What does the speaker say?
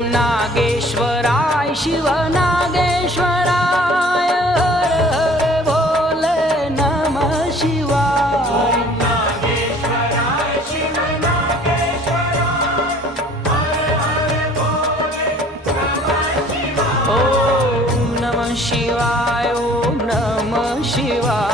नागेश्वराय शिव नागेश्वराय हर हर भोले नमः शिवाय। नागेश्वराय शिव नागेश्वराय हर हर भोले नमः शिवाय। ओम नमः शिवाय ओम नमः शिवाय।